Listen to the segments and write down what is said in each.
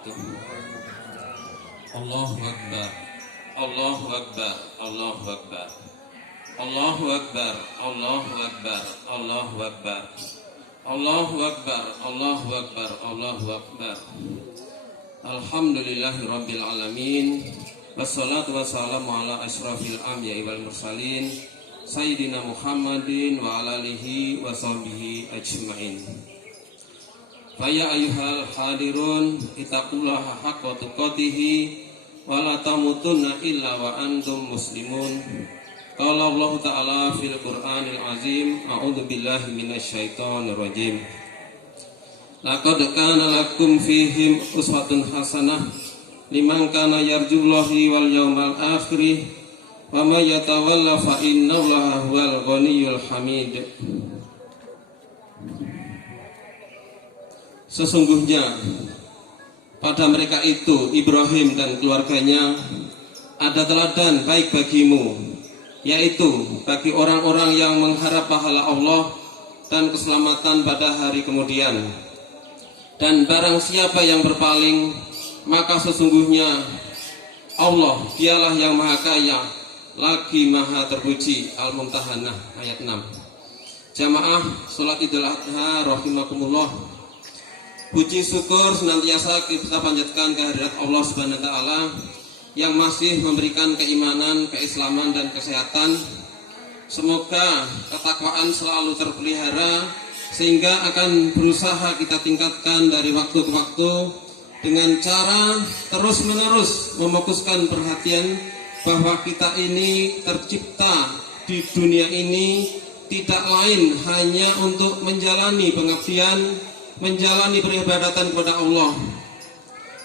wabarakatuh. Allahu Akbar, Allahu Akbar, Allahu Akbar, Allahu Akbar, Allahu Akbar, Allahu Akbar, Allahu Akbar, Allahu Akbar, Allahu Akbar. Alhamdulillahi Rabbil Alamin. Wassalatu wassalamu ala asyrafil anbiya'i wal mursalin Sayyidina Muhammadin wa ala alihi wa sahbihi ajma'in. Faya ayyuhal hadirun ittaqullaha haqqa tuqatih wa la tamutunna illa wa antum muslimun. Qala Allah Ta'ala fil Qur'anil Azim, a'udzu billahi minasyaitonir rajim. Laqad kana lakum fihim uswatun hasanah liman kana yarjullahi wal yawmal akhir wa may yatawalla fa innallaha huwal ghaniyyul hamid. Sesungguhnya pada mereka itu Ibrahim dan keluarganya ada teladan baik bagimu, yaitu bagi orang-orang yang mengharap pahala Allah dan keselamatan pada hari kemudian. Dan barang siapa yang berpaling, maka sesungguhnya Allah dialah yang maha kaya lagi maha terpuji. Al-Mumtahanah ayat 6. Jamaah sholat Idul Adha rahimakumullah. Puji syukur senantiasa kita panjatkan kehadirat Allah Subhanahu wa taala yang masih memberikan keimanan, keislaman dan kesehatan. Semoga ketakwaan selalu terpelihara sehingga akan berusaha kita tingkatkan dari waktu ke waktu dengan cara terus-menerus memfokuskan perhatian bahwa kita ini tercipta di dunia ini tidak lain hanya untuk menjalani pengabdian, menjalani peribadatan kepada Allah.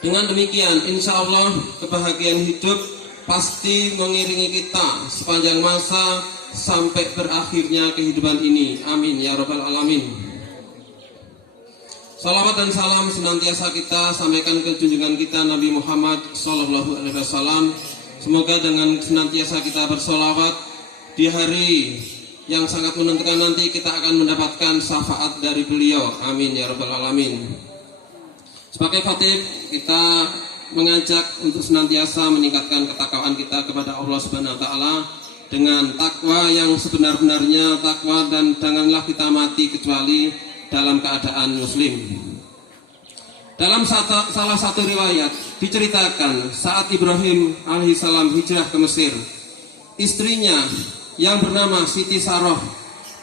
Dengan demikian, insya Allah kebahagiaan hidup pasti mengiringi kita sepanjang masa sampai berakhirnya kehidupan ini. Amin ya rabbal alamin. Salawat dan salam senantiasa kita sampaikan ke junjungan kita Nabi Muhammad sallallahu alaihi wasallam. Semoga dengan senantiasa kita bersolawat di hari yang sangat menentukan nanti kita akan mendapatkan syafaat dari beliau. Amin ya rabbal alamin. Sebagai khatib, kita mengajak untuk senantiasa meningkatkan ketakwaan kita kepada Allah Subhanahu wa taala dengan takwa yang sebenar-benarnya takwa, dan janganlah kita mati kecuali dalam keadaan muslim. Dalam salah satu riwayat diceritakan saat Ibrahim alaihissalam hijrah ke Mesir, istrinya yang bernama Siti Saroh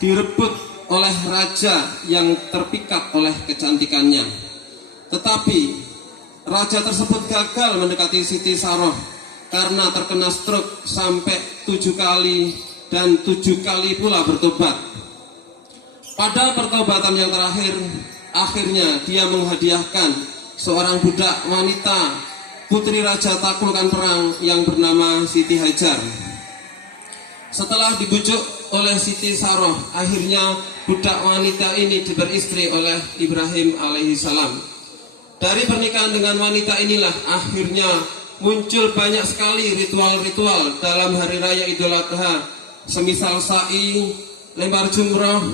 direbut oleh raja yang terpikat oleh kecantikannya. Tetapi raja tersebut gagal mendekati Siti Saroh karena terkena stroke sampai 7 kali dan 7 kali pula bertobat. Pada pertobatan yang terakhir, akhirnya dia menghadiahkan seorang budak wanita putri raja taklukan perang yang bernama Siti Hajar. Setelah dibujuk oleh Siti Saroh, akhirnya budak wanita ini beristri oleh Ibrahim alaihissalam. Dari pernikahan dengan wanita inilah akhirnya muncul banyak sekali ritual-ritual dalam hari raya Idul Adha, semisal sa'i, lempar jumroh,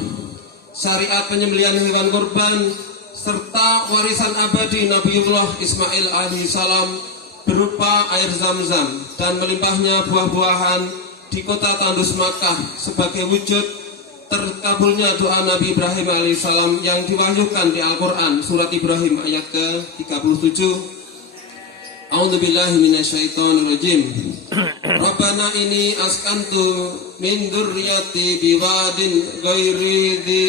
syariat penyembelihan hewan kurban, serta warisan abadi Nabiullah Ismail alaihissalam berupa air zam-zam dan melimpahnya buah-buahan di kota tandus Makkah sebagai wujud terkabulnya doa Nabi Ibrahim alaihissalam yang diwahyukan di Al-Quran surat Ibrahim ayat ke-37. A'udzubillahi minasyaitonirrajim. Rabbana ini askantu min dzurriyyati biwadin ghairi dzi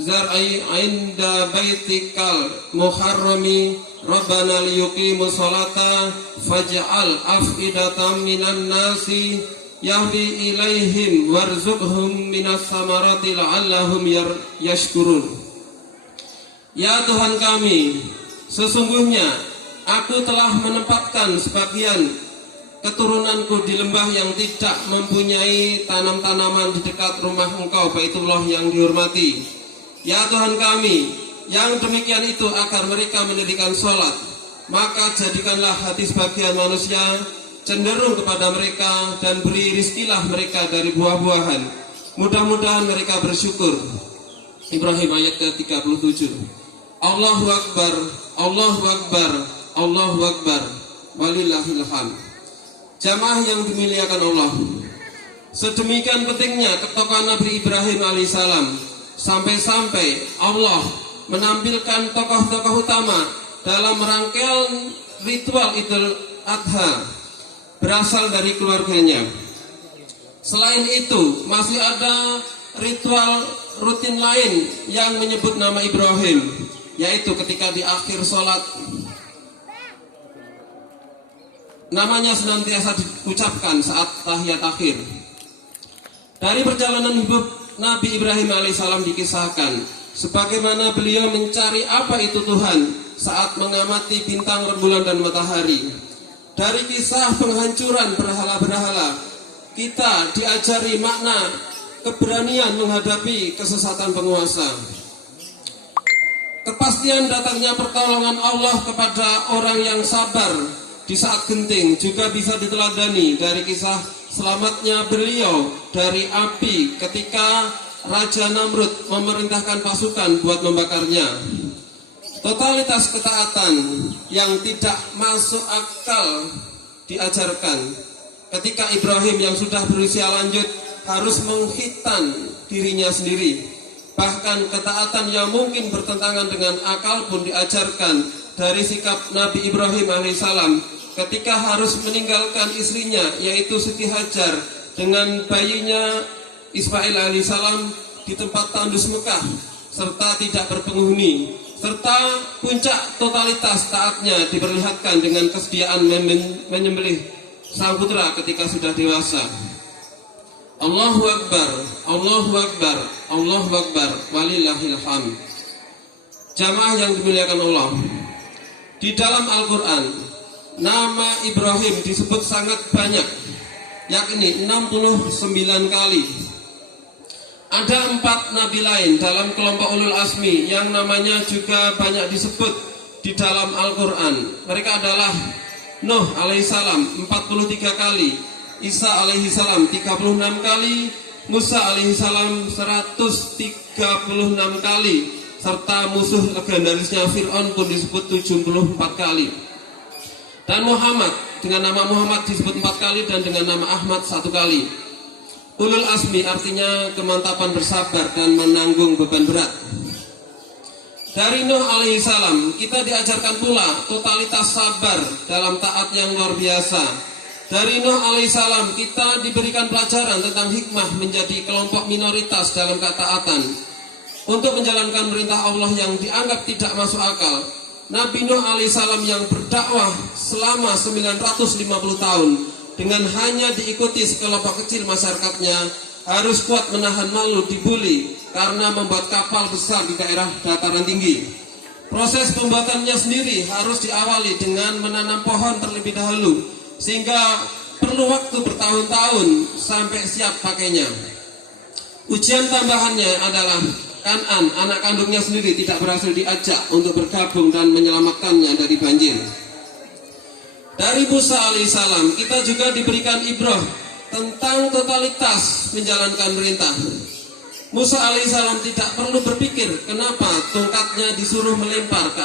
zar'i 'inda baitikal muharrami Rabbana liyuqimus sholata faj'al af'idatan minan nasi yahwi ilaihim warzuqhum minas samarati la'allahum yashkurun. Ya Tuhan kami, sesungguhnya aku telah menempatkan sebagian keturunanku di lembah yang tidak mempunyai tanam-tanaman di dekat rumah Engkau Baitullah yang dihormati. Ya Tuhan kami, yang demikian itu agar mereka mendirikan sholat, maka jadikanlah hati sebagian manusia cenderung kepada mereka dan beri rizkilah mereka dari buah-buahan. Mudah-mudahan mereka bersyukur. Ibrahim ayat ke-37. Allahu Akbar, Allahu Akbar, Allahu Akbar, walillahil hamd. Jamaah yang dimuliakan Allah, sedemikian pentingnya ketokohan Nabi Ibrahim alaihissalam, sampai-sampai Allah menampilkan tokoh-tokoh utama dalam rangkaian ritual Idul Adha berasal dari keluarganya. Selain itu, masih ada ritual rutin lain yang menyebut nama Ibrahim, yaitu ketika di akhir sholat namanya senantiasa diucapkan saat tahiyat akhir. Dari perjalanan hidup Nabi Ibrahim alaihissalam dikisahkan sebagaimana beliau mencari apa itu Tuhan saat mengamati bintang, rembulan, dan matahari. Dari kisah penghancuran berhala-berhala, kita diajari makna keberanian menghadapi kesesatan penguasa. Kepastian datangnya pertolongan Allah kepada orang yang sabar di saat genting juga bisa diteladani dari kisah selamatnya beliau dari api ketika Raja Namrud memerintahkan pasukan buat membakarnya. Totalitas ketaatan yang tidak masuk akal diajarkan ketika Ibrahim yang sudah berusia lanjut harus menghitan dirinya sendiri. Bahkan ketaatan yang mungkin bertentangan dengan akal pun diajarkan dari sikap Nabi Ibrahim alaihissalam ketika harus meninggalkan istrinya yaitu Siti Hajar dengan bayinya Ismail alaihissalam di tempat tandus Mekah serta tidak berpenghuni, serta puncak totalitas taatnya diperlihatkan dengan kesediaan menyembelih sang putra ketika sudah dewasa. Allahu Akbar, Allahu Akbar, Allahu Akbar, walillahil hamd. Jamaah yang dimuliakan Allah, di dalam Al-Quran nama Ibrahim disebut sangat banyak, yakni 69 kali. Ada 4 nabi lain dalam kelompok ulul asmi yang namanya juga banyak disebut di dalam Al-Quran. Mereka adalah Nuh alaihissalam 43 kali, Isa alaihissalam 36 kali, Musa alaihissalam 136 kali, serta musuh legendarisnya Fir'aun pun disebut 74 kali. Dan Muhammad, dengan nama Muhammad disebut 4 kali dan dengan nama Ahmad 1 kali. Ulul asmi artinya kemantapan bersabar dan menanggung beban berat. Dari Nuh alaihissalam kita diajarkan pula totalitas sabar dalam taat yang luar biasa. Dari Nuh alaihissalam kita diberikan pelajaran tentang hikmah menjadi kelompok minoritas dalam ketaatan untuk menjalankan perintah Allah yang dianggap tidak masuk akal. Nabi Nuh alaihissalam yang berdakwah selama 950 tahun dengan hanya diikuti sekelompok kecil masyarakatnya harus kuat menahan malu dibuli karena membuat kapal besar di daerah dataran tinggi. Proses pembuatannya sendiri harus diawali dengan menanam pohon terlebih dahulu sehingga perlu waktu bertahun-tahun sampai siap pakainya. Ujian tambahannya adalah Kan'an, anak kandungnya sendiri tidak berhasil diajak untuk bergabung dan menyelamatkannya dari banjir. Dari Musa alaihissalam kita juga diberikan ibrah tentang totalitas menjalankan perintah. Musa alaihissalam tidak perlu berpikir kenapa tongkatnya disuruh melempar ke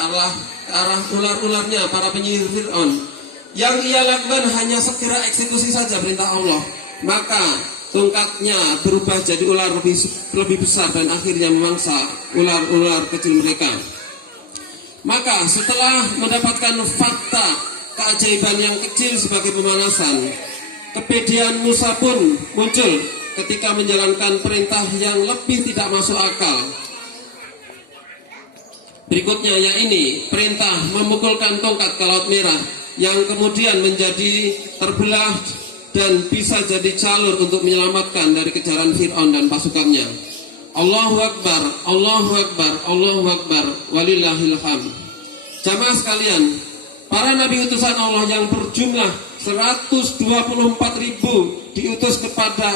arah ular-ularnya para penyihir Fir'aun. Yang ia lakukan hanya segera eksekusi saja perintah Allah. Maka tongkatnya berubah jadi ular lebih besar dan akhirnya memangsa ular-ular kecil mereka. Maka setelah mendapatkan fakta keajaiban yang kecil sebagai pemanasan, kepedean Musa pun muncul ketika menjalankan perintah yang lebih tidak masuk akal. Berikutnya yakni perintah memukulkan tongkat ke Laut Merah yang kemudian menjadi terbelah dan bisa jadi jalur untuk menyelamatkan dari kejaran Fir'aun dan pasukannya. Allahu Akbar, Allahu Akbar, Allahu Akbar, walillahil hamd. Jamaah sekalian, para nabi utusan Allah yang berjumlah 124.000 diutus kepada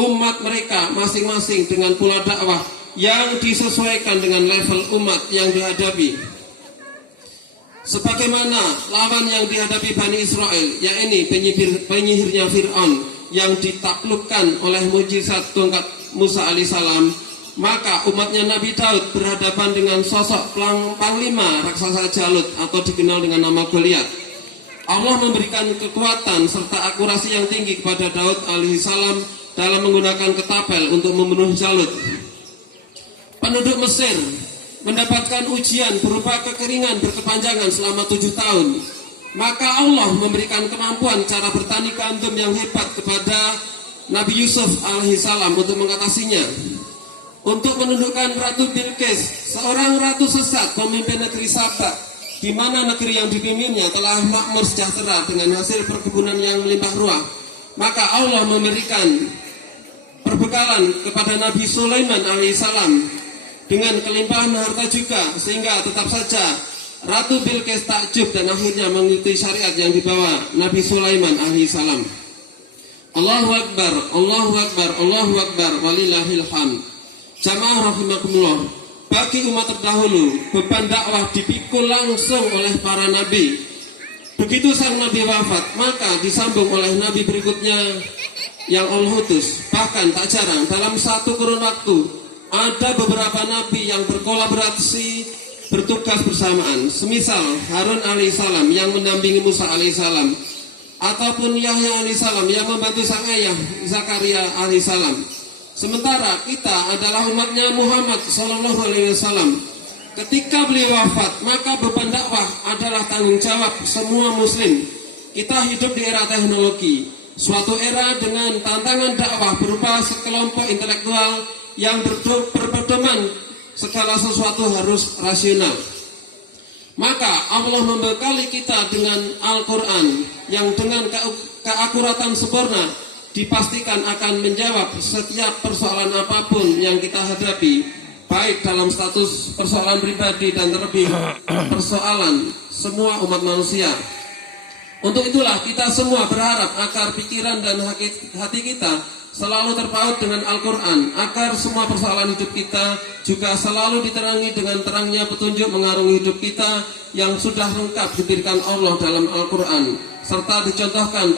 umat mereka masing-masing dengan pula dakwah yang disesuaikan dengan level umat yang dihadapi. Sebagaimana lawan yang dihadapi Bani Israel, yakni penyihirnya Fir'aun yang ditaklukkan oleh mujizat tongkat Musa alaihissalam, maka umatnya Nabi Daud berhadapan dengan sosok panglima raksasa Jalut atau dikenal dengan nama Goliat. Allah memberikan kekuatan serta akurasi yang tinggi kepada Daud alaihissalam dalam menggunakan ketapel untuk membunuh Jalut. Penduduk Mesir mendapatkan ujian berupa kekeringan berkepanjangan selama 7 tahun. Maka Allah memberikan kemampuan cara bertani gandum yang hebat kepada Nabi Yusuf alaihissalam untuk mengatasinya. Untuk menundukkan Ratu Bilqis, seorang ratu sesat pemimpin negeri Sabak, di mana negeri yang dipimpinnya telah makmur sejahtera dengan hasil perkebunan yang melimpah ruah. Maka Allah memberikan perbekalan kepada Nabi Sulaiman alaihissalam dengan kelimpahan harta juga, sehingga tetap saja Ratu Bilqis takjub dan akhirnya mengikuti syariat yang dibawa Nabi Sulaiman alaihissalam. Allahu Akbar, Allahu Akbar, Allahu Akbar, walillahil hamd. Jamaah rahimakumullah, bagi umat terdahulu beban dakwah dipikul langsung oleh para nabi. Begitu sang nabi wafat, maka disambung oleh nabi berikutnya yang Allah utus. Bahkan tak jarang dalam satu kurun waktu ada beberapa nabi yang berkolaborasi bertugas bersamaan. Semisal Harun alaihissalam yang mendampingi Musa alaihissalam, ataupun Yahya alaihissalam yang membantu sang ayah Zakaria alaihissalam. Sementara kita adalah umatnya Muhammad sallallahu alaihi wasallam. Ketika beliau wafat, maka beban dakwah adalah tanggung jawab semua muslim. Kita hidup di era teknologi, suatu era dengan tantangan dakwah berupa sekelompok intelektual yang berpedoman segala sesuatu harus rasional. Maka Allah membekali kita dengan Al-Quran yang dengan keakuratan sempurna dipastikan akan menjawab setiap persoalan apapun yang kita hadapi, baik dalam status persoalan pribadi dan terlebih persoalan semua umat manusia. Untuk itulah kita semua berharap agar pikiran dan hati kita selalu terpaut dengan Al-Quran, agar semua persoalan hidup kita juga selalu diterangi dengan terangnya petunjuk mengarungi hidup kita yang sudah lengkap diberikan Allah dalam Al-Quran, serta dicontohkan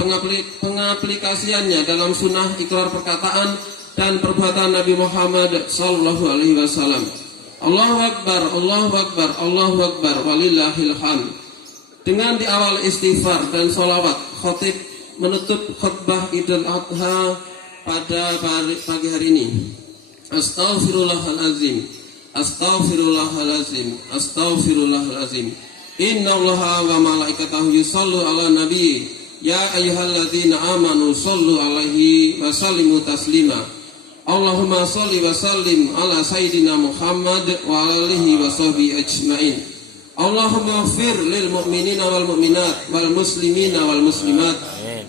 pengaplikasiannya dalam sunnah ikrar perkataan dan perbuatan Nabi Muhammad sallallahu alaihi wasallam. Allahu Akbar, Allahu Akbar, Allahu Akbar, walillahil hamd. Dengan diawal istighfar dan sholawat, khotib menutup khutbah Idul Adha pada pagi hari ini. Astaghfirullahalazim, astaghfirullahalazim, astaghfirullahalazim. Innallaha wa malaikatahu yusallu ala nabi. Ya ayyuhalladzina amanu sallu alaihi wa sallimu taslima. Allahumma salli wa sallim ala sayyidina Muhammad wa alihi wa sahbihi ajmain. Allahumma fir lil mu'minina wal mu'minat wal muslimina wal muslimat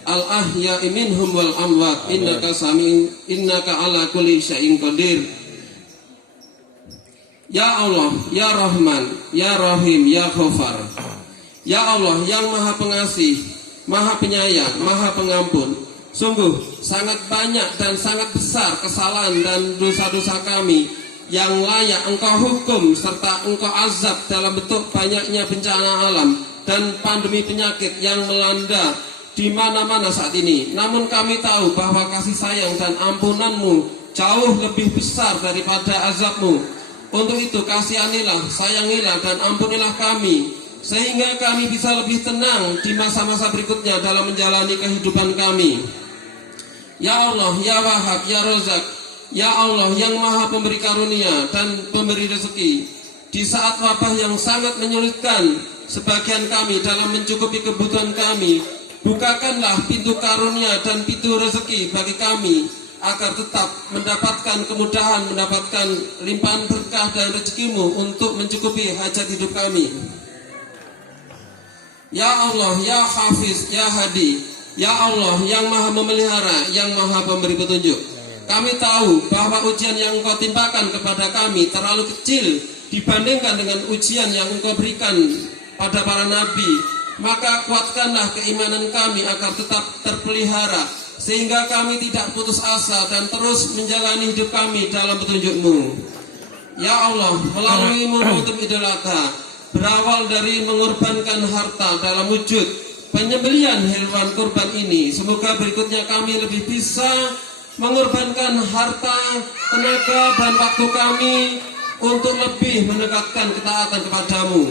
al ahya'i minhum wal amwat innaka ala kulli syai'in qadir. Ya Allah, Ya Rahman, Ya Rahim, Ya Ghafar. Ya Allah yang Maha Pengasih, Maha Penyayang, Maha Pengampun. Sungguh sangat banyak dan sangat besar kesalahan dan dosa-dosa kami yang layak Engkau hukum serta Engkau azab dalam bentuk banyaknya bencana alam dan pandemi penyakit yang melanda di mana-mana saat ini. Namun kami tahu bahwa kasih sayang dan ampunan-Mu jauh lebih besar daripada azab-Mu. Untuk itu kasihanilah, sayangilah dan ampunilah kami, sehingga kami bisa lebih tenang di masa-masa berikutnya dalam menjalani kehidupan kami. Ya Allah, Ya Wahab, Ya Rozak, Ya Allah yang Maha Pemberi Karunia dan Pemberi Rezeki. Di saat wabah yang sangat menyulitkan sebagian kami dalam mencukupi kebutuhan kami, bukakanlah pintu karunia dan pintu rezeki bagi kami, agar tetap mendapatkan kemudahan, mendapatkan limpahan berkah dan rezekimu untuk mencukupi hajat hidup kami. Ya Allah, Ya Hafiz, Ya Hadi, Ya Allah yang Maha Memelihara, yang Maha Pemberi Petunjuk. Kami tahu bahwa ujian yang Engkau timpakan kepada kami terlalu kecil dibandingkan dengan ujian yang Engkau berikan pada para nabi. Maka kuatkanlah keimanan kami agar tetap terpelihara, sehingga kami tidak putus asa dan terus menjalani hidup kami dalam petunjuk-Mu. Ya Allah, melalui momentum Idul Adha, berawal dari mengorbankan harta dalam wujud penyembelihan hewan kurban ini, semoga berikutnya kami lebih bisa mengorbankan harta, tenaga, dan waktu kami untuk lebih mendekatkan ketaatan kepadamu,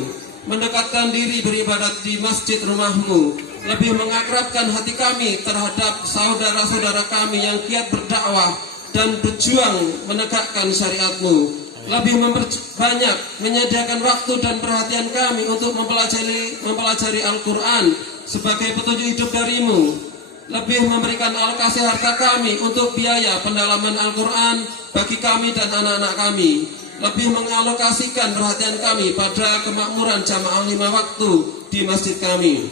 mendekatkan diri beribadat di masjid rumahmu, lebih mengakrabkan hati kami terhadap saudara-saudara kami yang giat berdakwah dan berjuang menegakkan syariatmu, lebih memperbanyak menyediakan waktu dan perhatian kami untuk mempelajari Al-Quran sebagai petunjuk hidup darimu, lebih memberikan alokasi harta kami untuk biaya pendalaman Al-Quran bagi kami dan anak-anak kami, lebih mengalokasikan perhatian kami pada kemakmuran jamaah 5 waktu di masjid kami.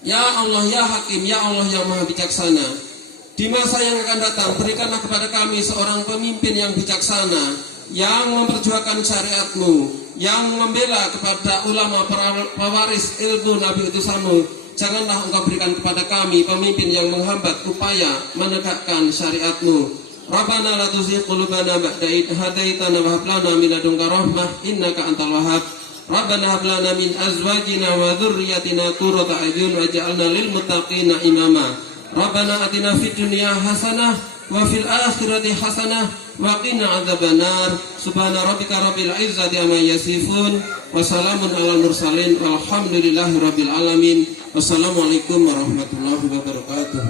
Ya Allah, ya Hakim, ya Allah yang Maha Bijaksana, di masa yang akan datang berikanlah kepada kami seorang pemimpin yang bijaksana, yang memperjuangkan syariatmu, yang membela kepada ulama pewaris ilmu Nabi utusanmu. Janganlah engkau berikan kepada kami pemimpin yang menghambat upaya menegakkan syariatmu. Rabbana la tuzigh qulubana ba'da idh hadaitana wa hab lana min ladunka rahmah innaka antal wahhab. Rabbana hab lana min azwajina wa dhurriyyatina qurrata a'yun waj'alna lil muttaqina imama. Rabbana atina fid dunya hasanah wa fil akhirati hasanah wa qina adzabannar. Subhana rabbika rabbil izzati amma yasifun wa salamun alal mursalin walhamdulillahi rabbil alamin. Wassalamualaikum warahmatullahi wabarakatuh.